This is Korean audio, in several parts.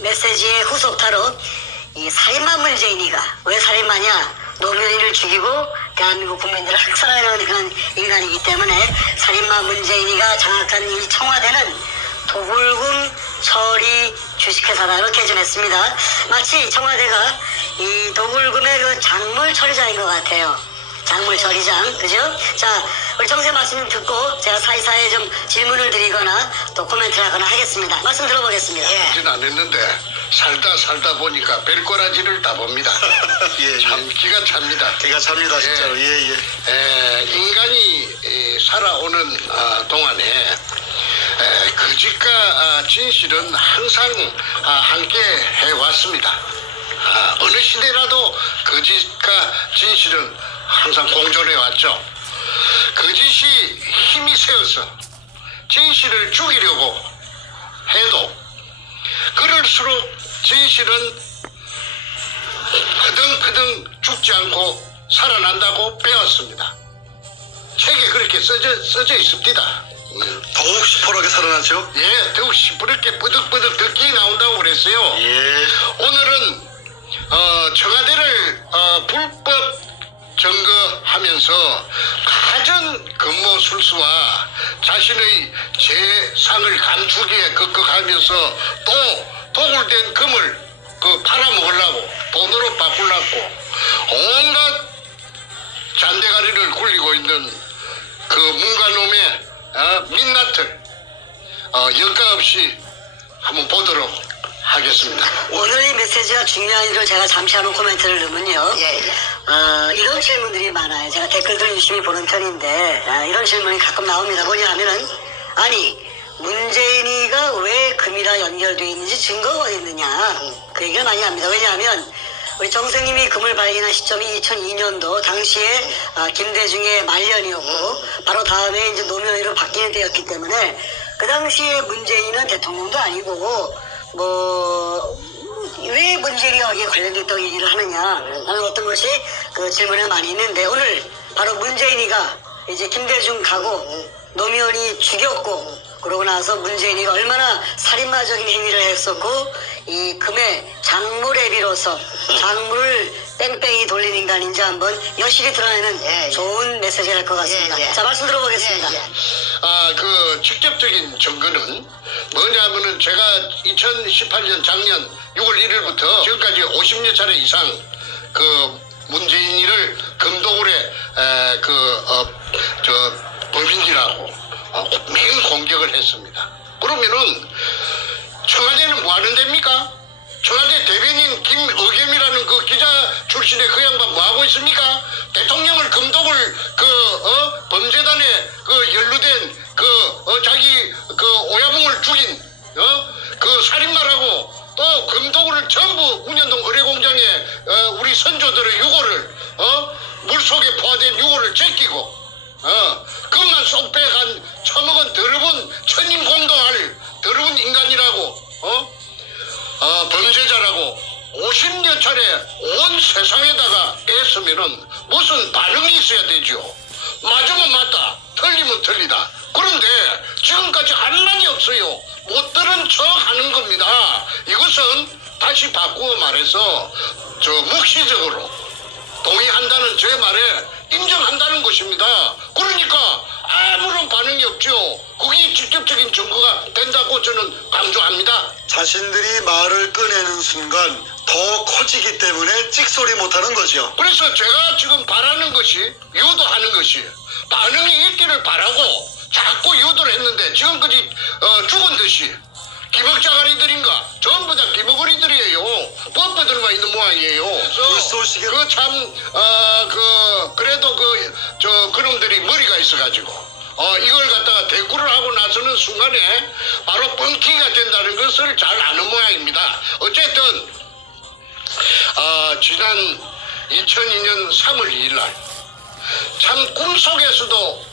메시지의 후속타로 이 살인마 문재인이가 왜 살인마냐? 노무현이를 죽이고 대한민국 국민들을 학살하려는 그런 인간이기 때문에 살인마 문재인이가 장악한 이 청와대는 도굴금 처리 주식회사다 이렇게 전했습니다. 마치 청와대가 이 도굴금의 그 작물 처리장인 것 같아요. 작물 처리장, 그죠? 자, 우리 정세 말씀 듣고 제가 사이사이에 좀 질문을 드리거나 또 코멘트를 하거나 하겠습니다. 말씀 들어보겠습니다. 예. 하진 않았는데 살다 보니까 별꼬라지를 다 봅니다. 예, 참 기가 찹니다. 기가 찹니다, 진짜로. 예. 인간이 살아오는 동안에 거짓과 진실은 항상 함께 해왔습니다. 어느 시대라도 거짓과 진실은 항상 공존해 왔죠. 거짓이 힘이 세어서 진실을 죽이려고 해도 그럴수록 진실은 허등허등 죽지 않고 살아난다고 배웠습니다. 책에 그렇게 써져 있습니다. 더욱 시퍼렇게 살아났죠? 예, 더욱 시퍼렇게 쁘득쁘득 듣기 나온다고 그랬어요. 예. 오늘은 청와대를 불법 점거하면서 가진 근무술수와 자신의 재상을 감추기에 급급하면서 또 도굴된 금을 팔아먹으려고 돈으로 바꾸려고 온갖 잔대가리를 굴리고 있는 그 문가놈의 민낯을 여과 없이 한번 보도록 하겠습니다. 오늘 이 메시지가 중요한 일을 제가 잠시 한번 코멘트를 넣으면요. 이런 질문들이 많아요. 제가 댓글들 유심히 보는 편인데 이런 질문이 가끔 나옵니다. 뭐냐 하면은 아니 문재인이가 왜 금이랑 연결되어 있는지 증거가 어디 있느냐 그 얘기를 많이 합니다. 왜냐하면 우리 정생님이 금을 발견한 시점이 2002년도 당시에 김대중의 말년이었고 바로 다음에 이제 노무현으로 바뀌는 때였기 때문에 그 당시에 문재인은 대통령도 아니고 왜 문재인이가 여기에 관련됐다고 얘기를 하느냐 하는 어떤 것이 그 질문에 많이 있는데 오늘 바로 문재인이가 이제 김대중 가고 노무현이 죽였고 그러고 나서 문재인이가 얼마나 살인마적인 행위를 했었고 이 금의 장물에 비로소 장물을 뺑뺑이 돌린 인간인지 한번 여실히 드러내는 좋은 메시지가 될 것 같습니다. 자, 말씀 들어보겠습니다. 그 직접적인 증거는 뭐냐면은 제가 2018년 작년 6월 1일부터 지금까지 50여 차례 이상 그 문재인이를 금도굴에 범인이라고 맹 공격을 했습니다. 그러면은 청와대는 뭐 하는 데입니까? 청와대 대변인 김의겸이라는 그 기자 출신의 그 양반 뭐 하고 있습니까? 대통령을 금독을 범죄단에 연루된 자기 오야붕을 죽인 그 살인마라고 또 금독을 전부 운현동 의뢰공장에 우리 선조들의 유골을 물속에 포화된 유골을 제끼고 그것만 쏙 빼간 처먹은 더러운 천인공도할 더러운 인간이라고 범죄자라고 50여 차례 온 세상에다가 애쓰면은 무슨 반응이 있어야 되죠. 맞으면 맞다, 틀리면 틀리다. 그런데 지금까지 한란이 없어요. 못 들은 척 하는 겁니다. 이것은 다시 바꾸어 말해서 묵시적으로 동의한다는 제 말에 인정한다는 것입니다. 그러니까 아무런 반응이 없죠. 그게 직접적인 증거가 된다고 저는 강조합니다. 자신들이 말을 꺼내는 순간 더 커지기 때문에 찍소리 못하는 거죠. 그래서 제가 지금 바라는 것이 유도하는 것이 반응이 있기를 바라고 자꾸 유도를 했는데 지금까지 죽은 듯이 기먹자가리들인가 전부 다 기먹거리들이에요. 뻣뻣들만 있는 모양이에요. 그래도 그놈들이 머리가 있어가지고 이걸 갖다가 대꾸를 하고 나서는 순간에 바로 뻥튀기가 된다는 것을 잘 아는 모양입니다. 어쨌든 지난 2002년 3월 2일 날 참 꿈속에서도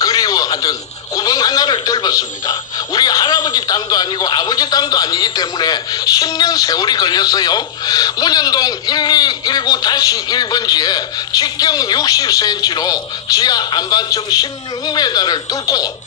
그리워하던 구멍 하나를 뚫었습니다. 우리 할아버지 땅도 아니고 아버지 땅도 아니기 때문에 10년 세월이 걸렸어요. 문현동 1219-1번지에 직경 60cm로 지하 안반층 16m를 뚫고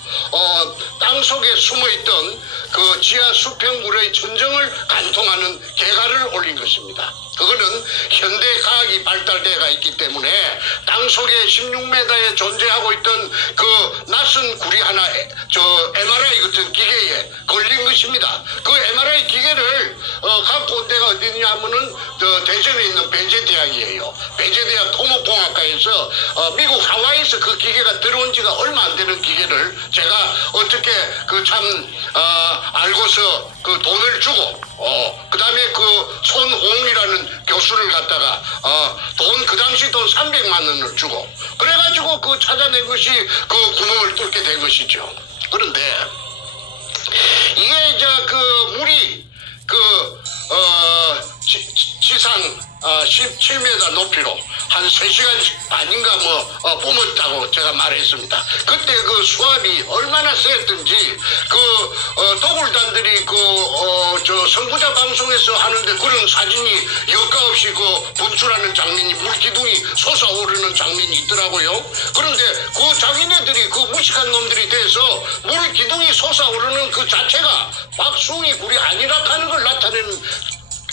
땅속에 숨어있던 그 지하 수평물의 천정을 관통하는 개가를 올린 것입니다. 그거는 현대 과학이 발달되어가 있기 때문에 땅속에 16m에 존재하고 있던 그 낯선 구리 하나 MRI 같은 기계에 걸린 것입니다. 그 MRI 기계를 갖고 온 데가 어디냐 하면은 대전에 있는 배재대학이에요. 배재대학 토목공학과에서 미국 하와이에서 그 기계가 들어온 지가 얼마 안 되는 기계를 제가 어떻게 알고서 그 돈을 주고 그 다음에 그 손홍이라는 교수를 갖다가 돈 그 당시 돈 300만 원을 주고 그래가지고 그 찾아낸 것이 그 구멍을 뚫게 된 것이죠. 그런데 이게 이제 그 물이 그 지상 17m 높이로 한 3시간 반인가 뿜었다고 제가 말했습니다. 그때 그 수압이 얼마나 셌던지 도굴단들이 선구자 방송에서 하는데 그런 사진이 여과 없이 분출하는 장면이 물기둥이 솟아오르는 장면이 있더라고요. 그런데 그 자기네들이 그 무식한 놈들이 돼서 물기둥이 솟아오르는 그 자체가 박숭이 굴이 아니라 하는 걸 나타내는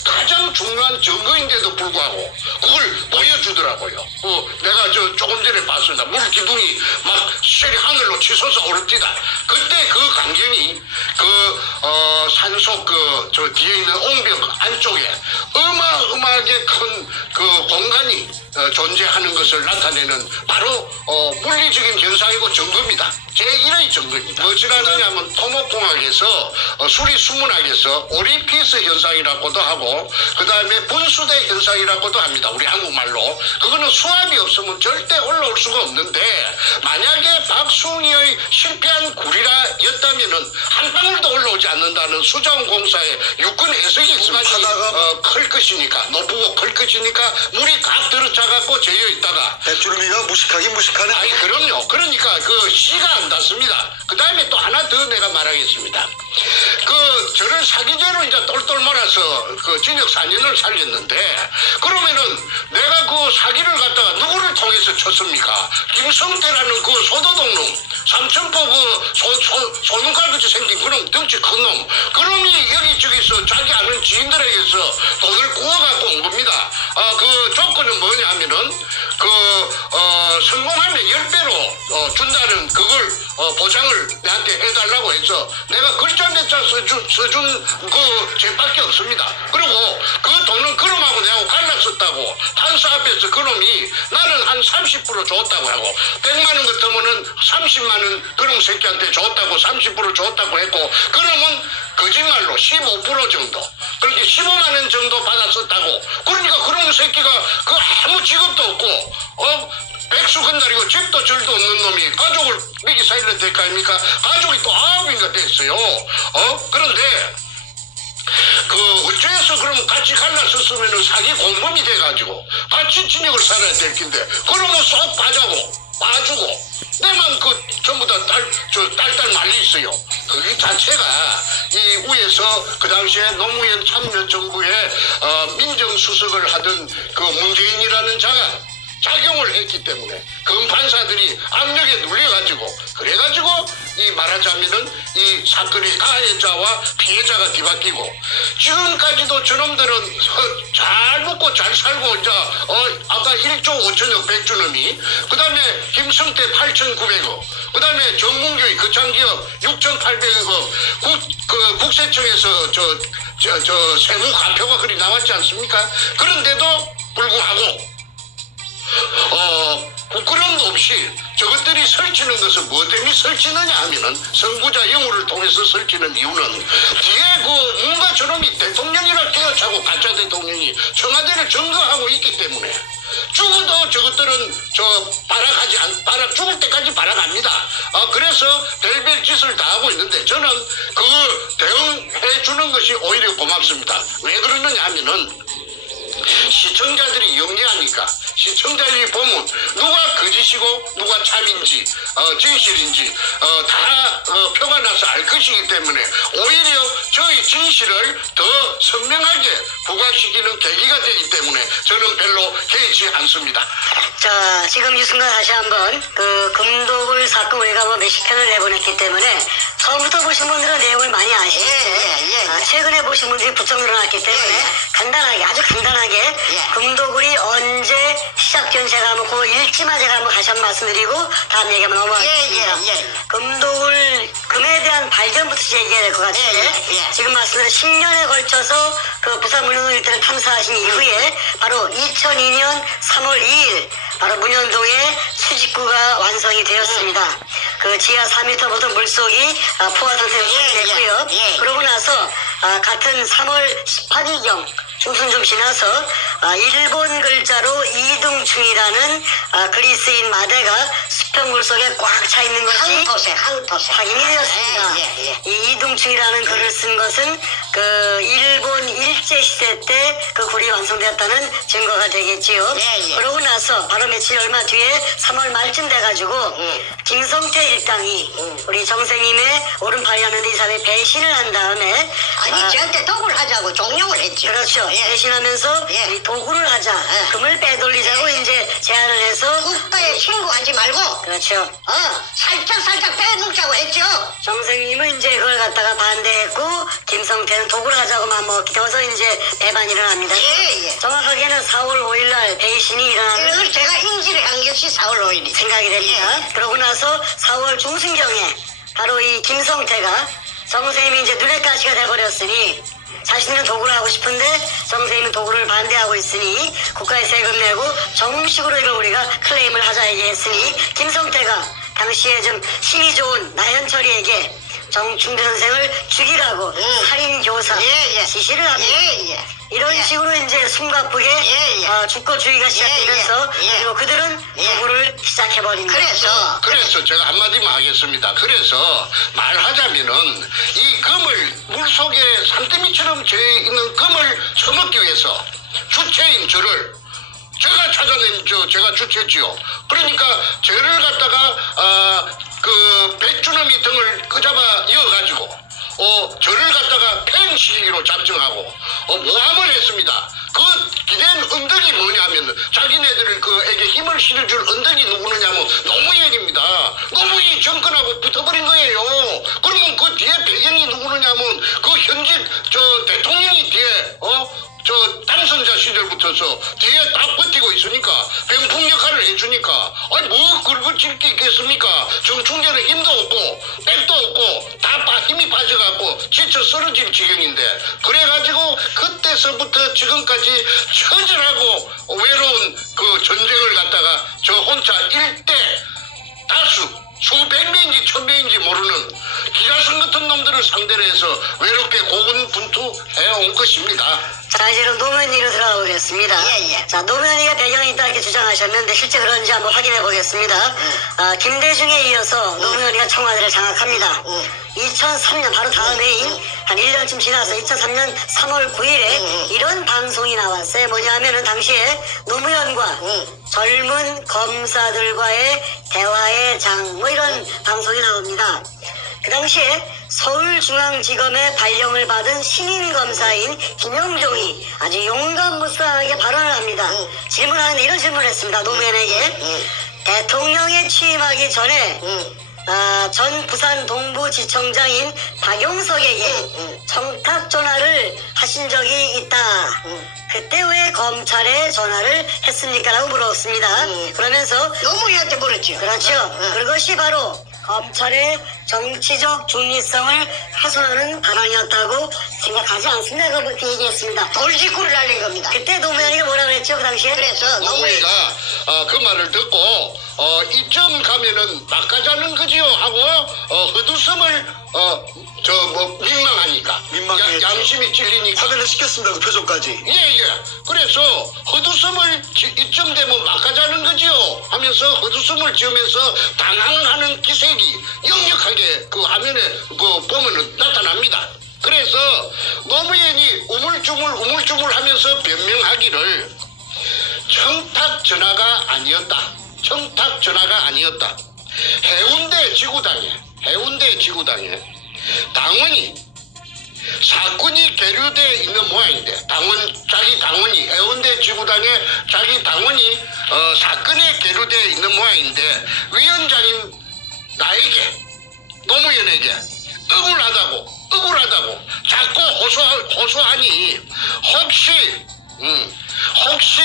가장 중요한 증거인데도 불구하고 그걸 보여주더라고요. 내가 조금 전에 봤습니다. 물기둥이 막 셀이 하늘로 치솟아 오릅니다. 그때 그 광경이 산속 저 뒤에 있는 옹벽 안쪽에 어마어마하게 큰 그 공간이 존재하는 것을 나타내는 바로 물리적인 현상이고 증거입니다. 제1의 증거입니다. 무엇이라느냐 하면 토목공학에서 수리수문학에서 오리피스 현상이라고도 하고 그 다음에 분수대 현상이라고도 합니다. 우리 한국말로. 그거는 수압이 없으면 절대 올라올 수가 없는데 만약에 박숭이의 실패한 구리라였다면은 한 방울도 올라오지 않는다는 수자원공사의 육군 해석이 있어가지고 클 것이니까 높고 클 것이니까 물이 각 들어차갖고 재어 있다가 백주름이가 무식하네. 아니 그럼요. 그러니까 그 씨가 안 닿습니다. 그 다음에 또 하나 더 내가 말하겠습니다. 저를 사기죄로 이제 똘똘 말아서 징역 4년을 살렸는데 그러면은 내가 그 사기를 갖다가 누구를 통해서 쳤습니까? 김성태라는 그 소도동놈 삼천포 소눈깔같이 생긴 그놈 덩치 큰 놈 그놈이 여기저기서 자기 아는 지인들에게서 돈을 구워갖고 온 겁니다. 그 조건은 뭐냐 하면은 성공하면 10배로 준다는 그걸 보장을 내한테 해달라고 해서 내가 글자 몇 자 써준 그 죄밖에 없습니다. 그리고 그 돈은 그놈하고 내하고 갈랐었다고 판사 앞에서 그놈이 나는 한 30% 줬다고 하고 100만 원 같으면은 30만 원 그놈 새끼한테 줬다고 30% 줬다고 했고 그놈은 거짓말로 15% 정도 그렇게 15만 원 정도 받았었다고. 그러니까 그놈 새끼가 아무 직업도 없고 백수건달이고 집도 절도 없는 놈이 가족을 미기 살려야 될 거 아닙니까? 가족이 또 9인가 됐어요. 그런데 어째서 그러면 같이 갈랐었으면 사기 공범이 돼가지고 같이 진역을 살아야 될 텐데 그러면 쏙 빠주고 내만 전부 다 딸딸 말리 있어요. 그게 자체가 이 위에서 그 당시에 노무현 참여정부의 민정수석을 하던 그 문재인이라는 자가 작용을 했기 때문에 검판사들이 압력에 눌려가지고 그래가지고 이 말하자면은 이 사건의 가해자와 피해자가 뒤바뀌고 지금까지도 저놈들은 잘 먹고 잘 살고 이제 아까 1조 5천억 백주놈이 그 다음에 김성태 8,900억 그 다음에 정문교의 거창기업 6,800억 국세청에서 세무 과표가 그리 나왔지 않습니까? 그런데도 불구하고 부끄러움도 없이 저것들이 설치는 것은 뭐 때문에 설치느냐 하면은 선구자 영우를 통해서 설치는 이유는 뒤에 그 문가 저놈이 대통령이라 깨어차고 가짜 대통령이 청와대를 점거하고 있기 때문에 죽어도 저것들은 죽을 때까지 발악합니다. 그래서 별별 짓을 다 하고 있는데 저는 그걸 대응해 주는 것이 오히려 고맙습니다. 왜 그러느냐 하면은 시청자들이 영리하니까 시청자들이 보면 누가 거짓이고 누가 참인지 진실인지 다 표가 나서 알 것이기 때문에 오히려 저희 진실을 더 선명하게 부각시키는 계기가 되기 때문에 저는 별로 개의치 않습니다. 자, 지금 이 순간 다시 한번 그 금독을 사건 우리가 뭐 몇십 편을 내보냈기 때문에 처음부터 보신 분들은 내용을 많이 아시겠죠. 최근에 보신 분들이 부쩍 늘어났기 때문에 간단하게 아주 간단하게 금독을이 언제 시작된 제가 한번 그 일지만 제가 한번 다시 한번 말씀드리고 다음 얘기 한번 넘어가겠습니다. 금독을 금에 대한 발견부터 얘기해야 될 것 같은데 지금 말씀드린 10년에 걸쳐서 그 부산 문현동 일대를 탐사하신 이후에 바로 2002년 3월 2일 바로 문현동에 수직구가 완성이 되었습니다. 그 지하 4m부터 물속이 포화 상태로 됐고요. 그러고 나서 같은 3월 18일경 중순 좀 지나서 일본 글자로 이둥충이라는 그리스인 마대가 수평물 속에 꽉 차 있는 것이 확인이 되었습니다. 이 이둥충이라는 글을 쓴 것은 그 일본 일제 시대 때 그 굴이 완성되었다는 증거가 되겠지요. 그러고 나서 바로 며칠 얼마 뒤에 3월 말쯤 돼가지고 김성태 일당이 우리 정생님의 오른팔이 하는데 이 사람이 배신을 한 다음에 저한테 도구를 하자고 종용을 했죠. 그렇죠. 배신하면서 이 도구를 하자, 금을 빼돌리자고 이제 제안을 해서 국가에 신고하지 말고 그렇죠. 살짝 빼놓자고 했죠. 정생님은 이제 그걸 갖다가 반대했고 김성태는 도구를 하자고 맘먹기 때문에 이제 배반이 일어납니다. 정확하게는 4월 5일날 배신이 일어나는 그걸 제가 인지를 한 것이 4월 5일이 생각이 됩니다. 그러고 나서 4월 중순경에 바로 이 김성태가 정생님이 이제 눈엣 가시가 돼버렸으니 자신은 도구를 하고 싶은데 정생님은 도구를 반대하고 있으니 국가에 세금 내고 정식으로 이걸 우리가 클레임을 하자 얘기했으니 김성태가 당시에 좀 힘이 좋은 나현철이에게 정충대 선생을 죽이라고 살인교사 지시를 합니다. 이런 식으로 이제 숨가쁘게 주거주의가 시작되면서 그리고 그들은 도구를 시작해버립니다. 그래서 제가 한마디만 하겠습니다. 그래서 말하자면은 이 금을 물속에 산더미처럼 져 있는 금을 처먹기 위해서 주체인 저를 제가 찾아낸 제가 주체지요. 그러니까 저를 갖다가 그 백주놈이 등을 끄잡아 이어가지고 저를 갖다가 팽시기로 작정하고 모함을 했습니다. 그 기댄 언덕이 뭐냐면 자기네들 그에게 힘을 실어줄 언덕이 누구느냐면 노무현입니다. 노무현이 정권하고 붙어버린 거예요. 그러면 그 뒤에 배경이 누구느냐면 그 현직 대통령이 뒤에 당선자 시절부터서 뒤에 딱 버티고 있으니까 병풍 역할을 해주니까 아니 뭐 그걸 질 게 있겠습니까? 정충전에 힘도 없고 백도 없고 다 힘이 빠져갖고 지쳐 쓰러질 지경인데 그래가지고 그때서부터 지금까지 처절하고 외로운 그 전쟁을 갖다가 저 혼자 일대 다수 수백 명인지 천명인지 모르는 기라성 같은 놈들을 상대로 해서 외롭게 고군분투해 온 것입니다. 자, 이제 노무현이로 들어가 보겠습니다. 자, 노무현이가 배경이 있다 이렇게 주장하셨는데 실제 그런지 한번 확인해 보겠습니다. 김대중에 이어서 노무현이가 청와대를 장악합니다. 2003년 바로 다음 해인 한 1년쯤 지나서 2003년 3월 9일에 이런 방송이 나왔어요. 뭐냐 하면은 당시에 노무현과 젊은 검사들과의 대화의 장 뭐 이런 방송이 나옵니다. 그 당시에 서울중앙지검의 발령을 받은 신인검사인 김영종이 아주 용감무쌍하게 발언을 합니다. 질문하는데 이런 질문을 했습니다. 노무현에게 대통령에 취임하기 전에 전 부산 동부지청장인 박용석에게 청탁 전화를 하신 적이 있다. 그때 왜 검찰에 전화를 했습니까? 라고 물었습니다. 그러면서 노무현한테 물었죠. 그렇죠. 그것이 바로 검찰의 정치적 중립성을 훼손하는 발언이었다고 생각하지 않습니다. 그렇게 얘기했습니다. 돌직구를 날린 겁니다. 그때 노무현이가 뭐라 그랬죠? 그 당시에? 그래서 노무현이가 그 말을 듣고 이쯤 가면은 막 가자는 거지요 하고 헛웃음을 민망하니까 민망했죠. 양심이 찔리니까 확인을 시켰습니다. 그 표정까지. 예. 그래서 헛웃음을 이쯤 되면 막 가자는 거지요 하면서 헛웃음을 지으면서 당황하는 기색이 역력하게 그 화면에 그 보면은 나타납니다. 그래서 노무현이 우물쭈물 하면서 변명하기를 청탁 전화가 아니었다. 해운대 지구당에 당원이 사건이 계류돼 있는 모양인데 자기 당원이 해운대 지구당에 자기 당원이 사건에 계류돼 있는 모양인데 위원장인 노무현에게 억울하다고 자꾸 호소하니 혹시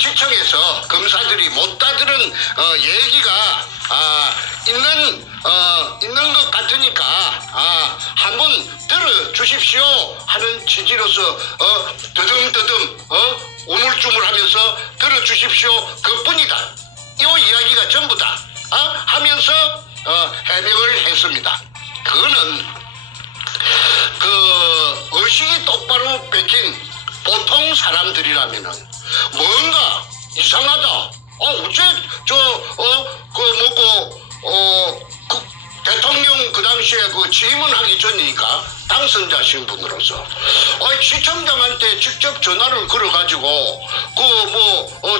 지청에서 검사들이 못 다들은 얘기가 있는 것 같으니까 한번 들어주십시오 하는 취지로서 더듬 우물쭈물하면서 들어주십시오 그뿐이다. 이 이야기가 전부다 하면서 해명을 했습니다. 그거는 그 의식이 똑바로 베낀 보통 사람들이라면은 뭔가 이상하다. 어째 대통령 그 당시에 그 취임하기 전이니까 당선자 신분으로서 시청장한테 직접 전화를 걸어가지고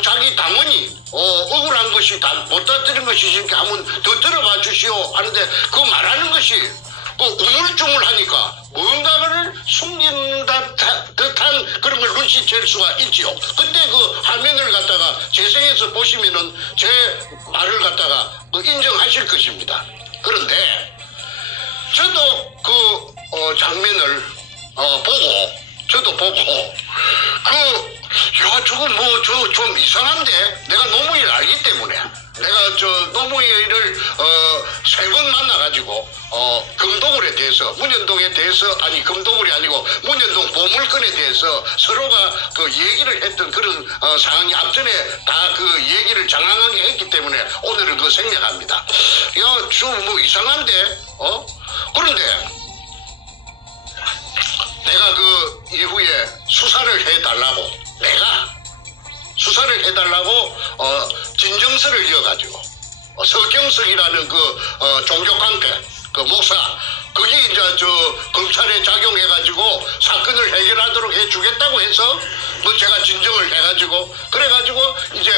자기 당원이 억울한 것이 못 다들은 것이 한번 더 들어봐 주시오 하는데 그 말하는 것이 우물쭈물하니까 뭔가를 숨긴 듯한 그런 걸 눈치챌 수가 있지요. 그때 그 화면을 갖다가 재생해서 보시면은 제 말을 갖다가 인정하실 것입니다. 그런데 저도 그 장면을 보고 저거 좀 이상한데 내가 노무현을 알기 때문에 내가 노무현을 3번 만나가지고 금도굴에 대해서 문현동에 대해서 금도굴이 아니고 문현동 보물건에 대해서 서로가 그 얘기를 했던 그런 상황이 앞전에 다 그 얘기를 장황하게 했기 때문에 오늘은 그 생략합니다. 좀 이상한데 그런데 내가 그 이후에 수사를 해달라고 진정서를 이어가지고 서경석이라는 그 종교관계 그 목사 그게 이제 검찰에 작용해가지고 사건을 해결하도록 해주겠다고 해서 제가 진정을 해가지고 그래가지고 이제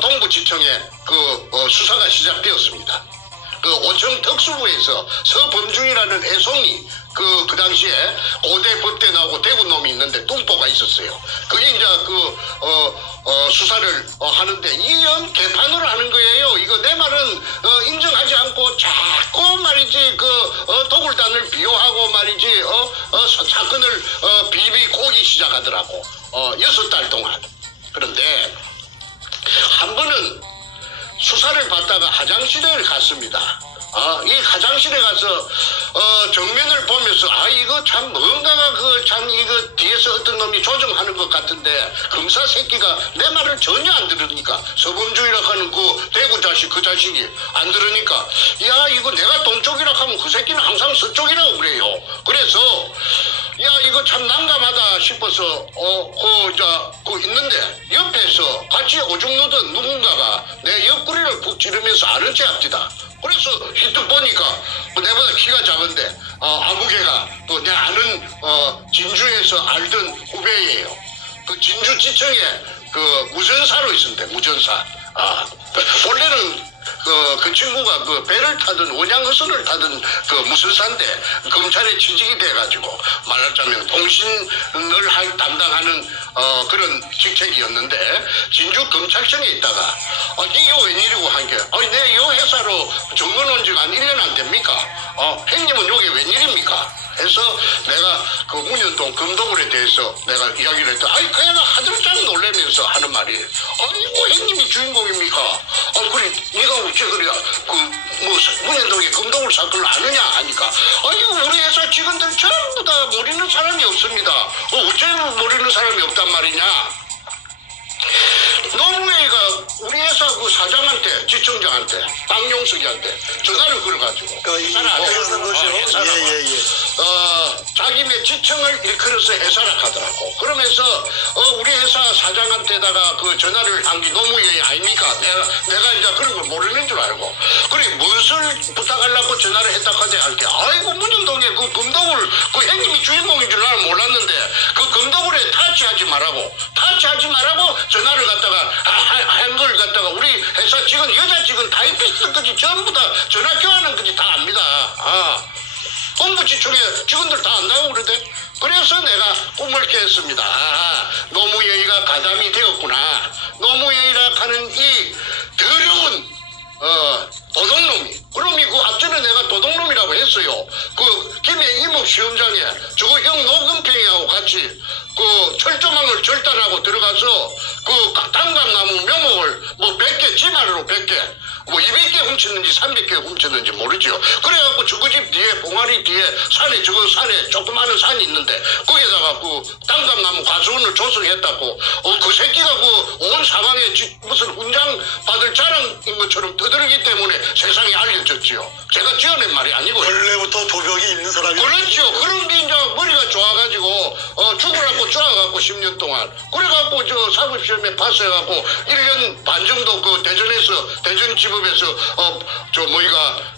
동부지청에 그 수사가 시작되었습니다. 그 오청 특수부에서 서범중이라는 애송이 그 당시에 고대 법대 나오고 대구 놈이 있는데 뚱보가 있었어요. 그게 이제 수사를 하는데 이런 개판으로 하는 거예요. 이거 내 말은 인정하지 않고 자꾸 말이지 도굴단을 비호하고 말이지 사건을 비비 꼬기 시작하더라고. 6달 동안. 그런데 한 번은 수사를 받다가 화장실에 갔습니다. 이 화장실에 가서 정면을 보면서 이거 참 뭔가가 이거 뒤에서 어떤 놈이 조정하는 것 같은데 검사 새끼가 내 말을 전혀 안 들으니까 서범주의라 하는 그 대구 자식 그 자식이 안 들으니까 이거 내가 동쪽이라 하면 그 새끼는 항상 서쪽이라고 그래요. 그래서 이거 참 난감하다 싶어서 있는데 옆에서 같이 오줌 누던 누군가가 내 옆구리를 푹 찌르면서 아는 체 합디다. 그래서 히트 보니까 내보다 키가 작은데 아무개가 또 내 아는 진주에서 알던 후배예요. 그 진주지청에 그 무전사로 있었는데 무전사. 원래는 그 친구가 그 배를 타든 원양어선을 타든 그 무술사인데 검찰에 취직이 돼가지고 말하자면 통신을 담당하는 그런 직책이었는데 진주 검찰청에 있다가 이게 웬일이고 한 게 내 이 회사로 정근 온 지가 한 1년 안 됩니까? 형님은 여기 웬일입니까? 해서 내가 그 문현동 금도굴에 대해서 내가 이야기를 했다. 아이 그 애가 하들짝 놀라면서 하는 말이 아이고 형님이 주인공입니까? 그래 네가 어째 그래 뭐 문현동의 금도굴 사건을 아느냐 하니까 아이고 우리 회사 직원들 전부 다 모르는 사람이 없습니다. 어째 모르는 사람이 없단 말이냐? 노무현이가 우리 회사 그 사장한테, 지청장한테, 박용석이한테 전화를 걸어가지고 회사 거죠. 예. 자기네 지청을 일컬어서 회사라 하더라고. 그러면서 우리 회사 사장한테다가 그 전화를 한 게 노무현이 아닙니까? 내가 이제 그런 걸 모르는 줄 알고. 그래 무엇을 부탁하려고 전화를 했다 하대 할게. 아이고 문현동에 그 금도굴 그 형님이 주인공인 줄 나는 몰랐는데 그 금도굴에 타치하지 말라고 전화를 갖다가 한 걸 갖다가 우리 회사 직원 여자 직원 타이피스트까지 전부 다 전화 교환한 거지 다 압니다. 공부지청에 직원들 다 안다고 그러대. 그래서 내가 꿈을 깼습니다. 노무현이가 가담이 되었구나. 노무현이라 하는 이 더러운 도둑놈이. 그럼이 그 앞전에 내가 도둑놈이라고 했어요. 그 김해 이목 시험장에 저거 형 노금평이하고 같이 그 철조망을 절단하고 들어가서 그 단감나무 묘목을 뭐 100개 지만으로 100개 뭐 200개 훔쳤는지 300개 훔쳤는지 모르죠. 그래갖고 저거 집 뒤에 봉화리 뒤에 산에 저거 산에 조그마한 산이 있는데 거기다가 그 단감나무 과수원을 조성했다고 그 새끼가 그 온 사방에 무슨 훈장 받을 자랑인 것처럼 떠들기 때문에 세상에 알려졌지요. 제가 지어낸 말이 아니고 원래부터 도벽이 있는 사람이 그렇죠. 그런 게 이제 머리가 좋아가지고 죽으라고 쪼아갖고 10년 동안 그래갖고 저 사법시험에 파스해갖고 1년 반 정도 그 대전지법에서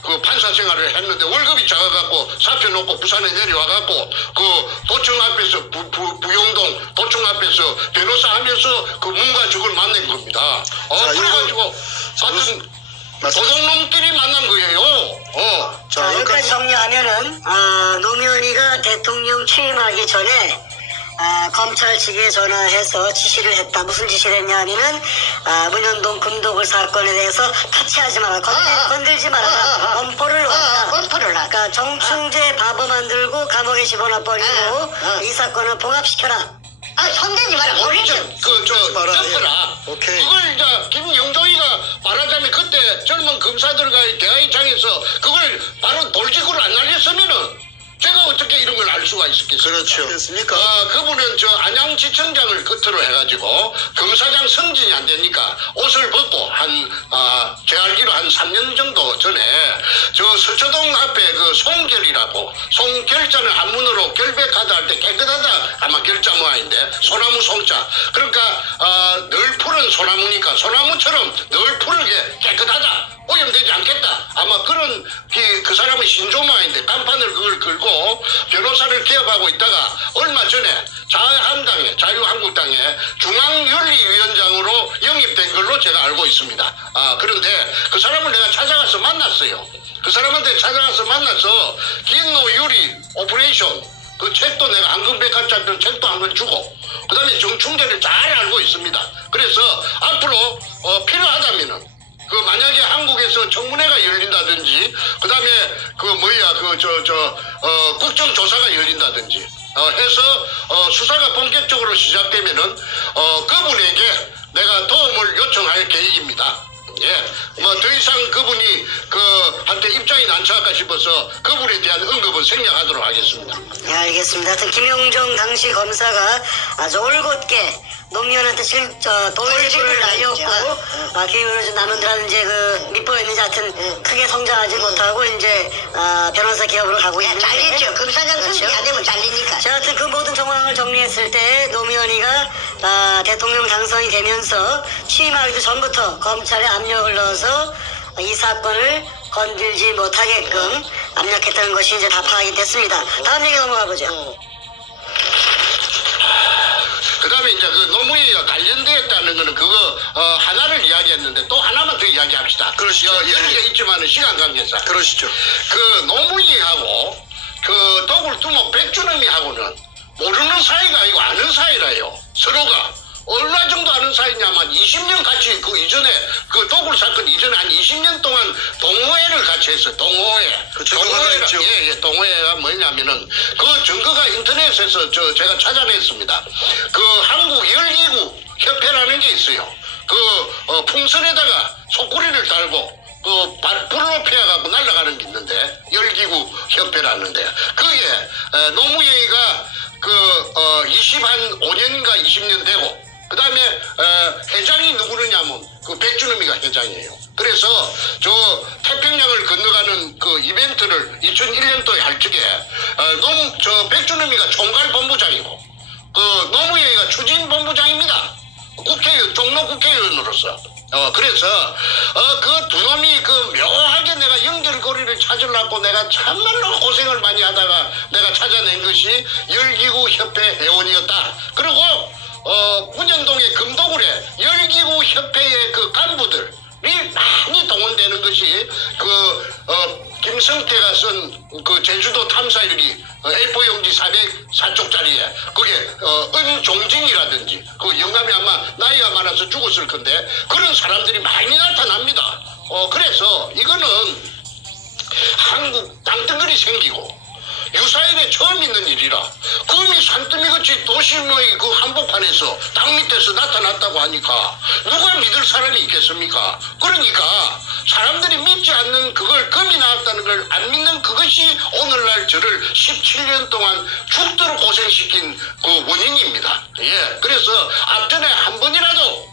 그 판사 생활을 했는데 월급이 작아갖고 사표 놓고 부산에 내려와갖고 그 도청 앞에서 부영동 도청 앞에서 변호사 하면서 그 문과 적을 만난 겁니다. 그래가지고 같은 도둑놈끼리 만난 거예요. 자, 여기까지 정리하면은 노무현이가 대통령 취임하기 전에 검찰 측에 전화해서 지시를 했다. 무슨 지시를 했냐 하면은 문현동 금도굴 사건에 대해서 타치하지 마라. 건들지 마라. 엄포를 놨다. 그러니까 정충재 바보 만들고 감옥에 집어넣어버리고 이 사건을 봉합시켜라. 손대지 마라. 모르죠. 덮어라. 오케이. 그걸 이제 김영종이가 말하자면 그때 젊은 검사들과의 대화의장에서 그걸 바로 돌직구를 안 날렸으면은 제가 어떻게 이런 걸 알 수가 있었겠습니까? 그렇죠. 됐습니까? 그분은 저 안양지청장을 끝으로 해가지고 검사장 승진이 안 되니까 옷을 벗고 제 알기로 한 3년 정도 전에 저 서초동 앞에 그 송결이라고 송결자는 한문으로 결백하다 할 때 깨끗하다 아마 결자 모양인데 소나무 송자 그러니까 늘 푸른 소나무니까 소나무처럼 늘 푸르게 깨끗하다 오염되지 않겠다. 아마 그런 그 사람은 신조마인데 간판을 그걸 걸고 변호사를 개업하고 있다가 얼마 전에 자유한국당에 중앙윤리위원장으로 영입된 걸로 제가 알고 있습니다. 그런데 그 사람을 내가 찾아가서 만났어요. 그 사람한테 찾아가서 만나서 긴노유리 오퍼레이션 그 책도 내가 한금백화점 책도 한 권 주고 그 다음에 정충재를 잘 알고 있습니다. 그래서 앞으로 필요하다면은 그 만약에 한국에서 청문회가 열린다든지 그다음에 국정조사가 열린다든지 해서 수사가 본격적으로 시작되면은 그분에게 내가 도움을 요청할 계획입니다. 더 이상 그분이 한테 입장이 난처할까 싶어서 그분에 대한 언급은 생략하도록 하겠습니다. 네, 알겠습니다. 하여튼 김영종 당시 검사가 아주 올곧게 노무현한테 돌직구를 날렸고 김영종 남원들하는 이제 밑보였는지 하여튼 크게 성장하지 못하고 이제 변호사 기업으로 가고 있는데 잘리죠. 검사장 승진 안 되면 잘리니까. 자, 하여튼 그 모든 정황을 정리했을 때 노무현이가 대통령 당선이 되면서 취임하기도 전부터 검찰에 압력을 넣어서 이 사건을 건들지 못하게끔 압력했다는 것이 이제 다 파악이 됐습니다. 다음 얘기 넘어가 보죠. 그 다음에 이제 그 노무현이가 관련되었다는 거는 그거 하나를 이야기했는데 또 하나만 더 이야기합시다. 그러시죠. 여러 개 있지만은 시간 관계상. 그러시죠. 그 노무현이하고 그 도굴 두목 백주놈이하고는 모르는 사이가 아니고 아는 사이라요. 서로가 얼마 정도 아는 사이냐면 20년 같이 그 이전에 그 도굴 사건 이전에 한 20년 동안 동호회를 같이 했어요. 동호회. 그 증거가 있죠. 예, 동호회가 뭐냐면은 그 증거가 인터넷에서 제가 찾아냈습니다. 그 한국 열기구 협회라는 게 있어요. 그 풍선에다가 속구리를 달고 그 불로 피해갖고 날아가는 게 있는데 열기구 협회라는데 그게 노무현이가 그 25년인가 20년 되고 그 다음에 회장이 누구느냐면 그 백준음이가 회장이에요. 그래서 저 태평양을 건너가는 그 이벤트를 2001년도에 할 적에 저 백준음이가 총괄본부장이고 그 노무현이가 추진본부장입니다. 국회의원, 종로 국회의원으로서. 그래서, 그 두 놈이 그 묘하게 내가 연결고리를 찾으려고 내가 참말로 고생을 많이 하다가 내가 찾아낸 것이 열기구 협회 회원이었다. 그리고, 문현동의 금도굴에 열기구 협회의 그 간부들이 많이 동원되는 것이 김성태가 쓴 그 제주도 탐사일기 A4 용지 404쪽짜리에 그게 은종진이라든지 그 영감이 아마 나이가 많아서 죽었을 건데 그런 사람들이 많이 나타납니다. 그래서 이거는 한국 땅덩어리 생기고 유사일에 처음 있는 일이라 금이 산더미같이 도심의 그 한복판에서 땅 밑에서 나타났다고 하니까 누가 믿을 사람이 있겠습니까? 그러니까 사람들이 믿지 않는 그걸 금이 나왔다는 걸 안 믿는 그것이 오늘날 저를 17년 동안 죽도록 고생시킨 그 원인입니다. 예, 그래서 앞전에 한 번이라도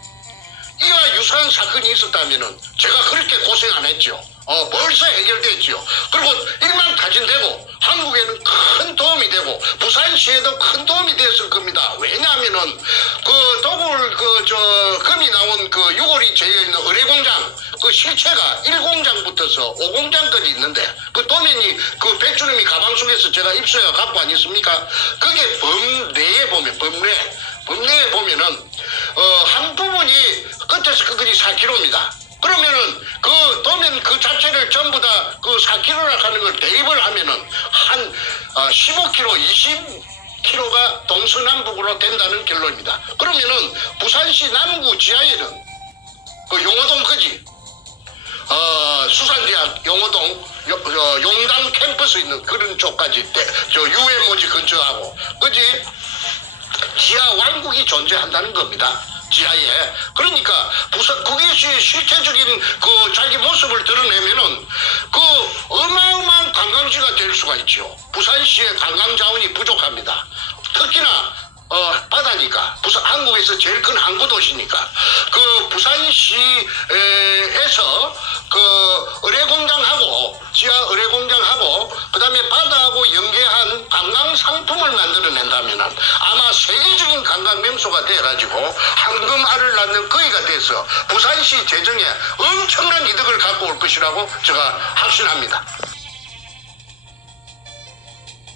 이와 유사한 사건이 있었다면은 제가 그렇게 고생 안 했죠. 벌써 해결됐죠. 그리고 일망타진되고 한국에는 큰 도움이 되고 부산시에도 큰 도움이 되었을 겁니다. 왜냐하면은 그 도굴 금이 나온 그 6월이 제에 있는 의뢰공장 그 실체가 1공장부터서 5공장까지 있는데 그 도면이 그 백준음이 가방 속에서 제가 입수해 갖고 안 있습니까? 그게 범내에 보면 범내에 보면은 한 부분이 끝에서 끝까지 4km입니다. 그러면은 그 도면 그 자체를 전부 다 그 4km라 하는 걸 대입을 하면은 한 15km, 20km가 동서남북으로 된다는 결론입니다. 그러면은 부산시 남구 지하에는 그 용호동까지 수산대학 용호동 용당 캠퍼스 있는 그런 쪽까지 UMO지 근처하고 그지 지하 왕국이 존재한다는 겁니다. 지하에. 그러니까 그것이 실체적인 그 자기 모습을 드러내면은 그 어마어마한 관광지가 될 수가 있죠. 부산시의 관광 자원이 부족합니다. 특히나 바다니까 한국에서 제일 큰 항구 도시니까 그 부산시에서 그 의뢰공장하고 지하 의뢰공장하고 그 다음에 바다하고 연계한 관광 상품을 만들어낸다면 아마 세계적인 관광 명소가 돼가지고 황금알을 낳는 거위가 돼서 부산시 재정에 엄청난 이득을 갖고 올 것이라고 제가 확신합니다.